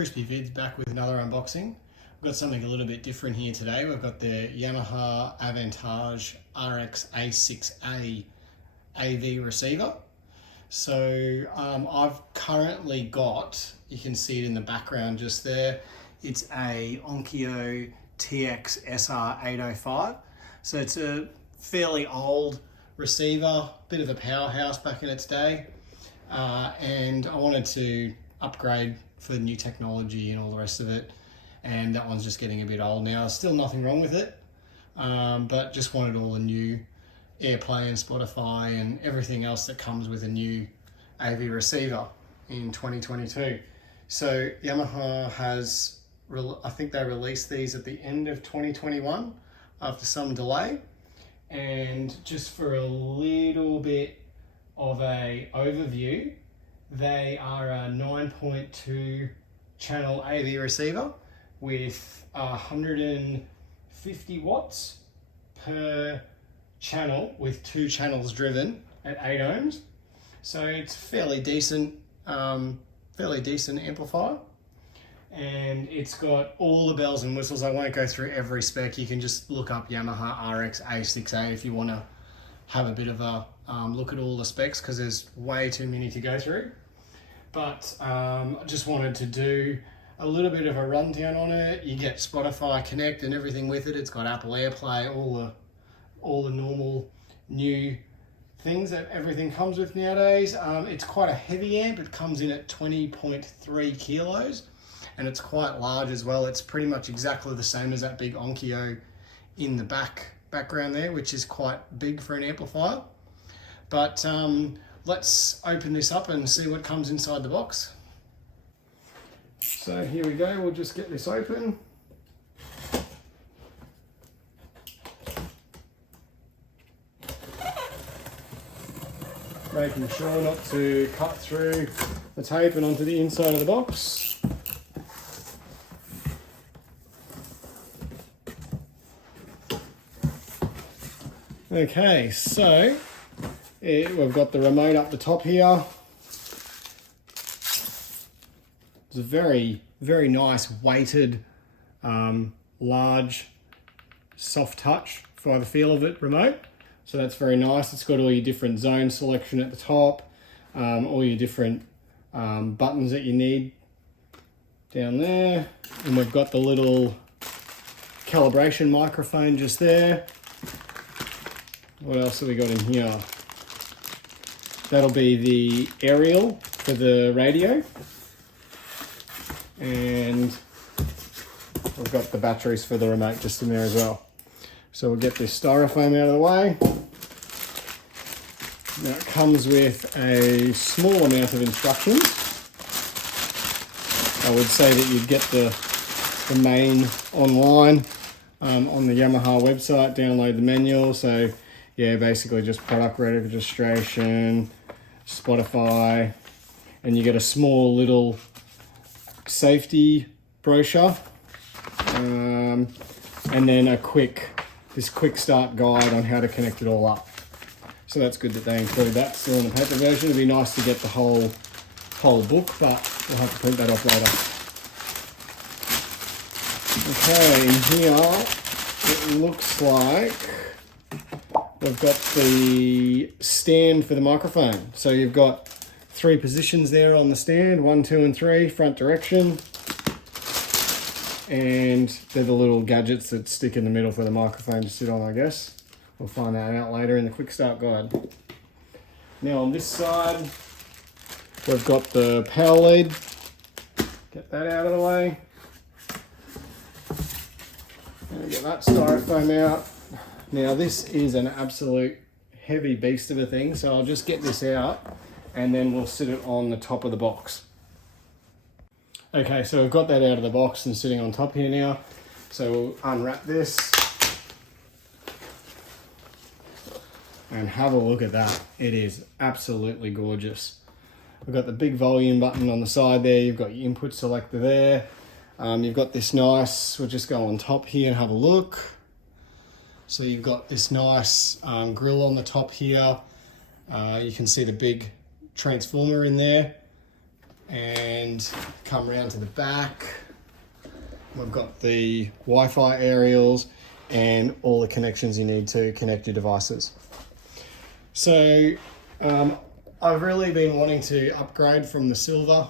Crispy Vids back with another unboxing. We've got something a little bit different here today. We've got the Yamaha RX-A6A AV Receiver. So I've currently got, you can see it in the background just there, it's a Onkyo TX-SR805. So it's a fairly old receiver, bit of a powerhouse back in its day. And I wanted to upgrade for new technology and all the rest of it, and that one's just getting a bit old now. Still nothing wrong with it, but just wanted all the new AirPlay and Spotify and everything else that comes with a new AV receiver in 2022. So Yamaha has, I think they released these at the end of 2021 after some delay. And just for a little bit of a overview, they are a 9.2 channel AV receiver with 150 watts per channel with 2 channels driven at 8 ohms. So it's fairly decent amplifier. And it's got all the bells and whistles. I won't go through every spec. You can just look up Yamaha RX-A6A if you want to have a bit of a look at all the specs, because there's way too many to go through. But I just wanted to do a little bit of a rundown on it. You get Spotify Connect and everything with it. It's got Apple AirPlay, all the normal new things that everything comes with nowadays. It's quite a heavy amp. It comes in at 20.3 kilos, and it's quite large as well. It's pretty much exactly the same as that big Onkyo in the background there, which is quite big for an amplifier. But let's open this up and see what comes inside the box. So here we go, we'll just get this open. Making sure not to cut through the tape and onto the inside of the box. Okay, so we've got the remote up the top here. It's a very, very nice weighted, large, soft touch for the feel of it remote. So that's very nice. It's got all your different zone selection at the top, all your different buttons that you need down there. And we've got the little calibration microphone just there. What else have we got in here? That'll be the aerial for the radio. And we've got the batteries for the remote just in there as well. So we'll get this styrofoam out of the way. Now it comes with a small amount of instructions. I would say that you'd get the main online on the Yamaha website, download the manual. So yeah, basically just product registration, Spotify, and you get a small little safety brochure, and then this quick start guide on how to connect it all up. So that's good that they include that still in the paper version. It'd be nice to get the whole book, but we'll have to print that off later. Okay, in here it looks like we've got the stand for the microphone. So you've got 3 positions there on the stand, 1, 2, and 3, front direction. And they're the little gadgets that stick in the middle for the microphone to sit on, I guess. We'll find that out later in the quick start guide. Now on this side, we've got the power lead. Get that out of the way. And get that styrofoam out. Now this is an absolute heavy beast of a thing, so I'll just get this out and then we'll sit it on the top of the box. Okay, so we've got that out of the box and sitting on top here now. So we'll unwrap this and have a look at that. It is absolutely gorgeous. We've got the big volume button on the side there. You've got your input selector there. You've got this nice, we'll just go on top here and have a look. So you've got this nice grill on the top here. You can see the big transformer in there. and come around to the back. We've got the Wi-Fi aerials and all the connections you need to connect your devices. So I've really been wanting to upgrade from the silver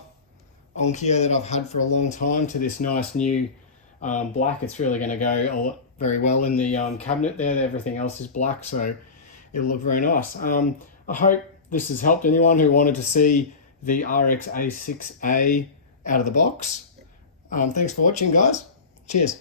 Onkyo that I've had for a long time to this nice new black. It's really going to go very well in the cabinet there. Everything else is black, so it'll look very nice. I hope this has helped anyone who wanted to see the RX-A6A out of the box. Thanks for watching, guys. Cheers.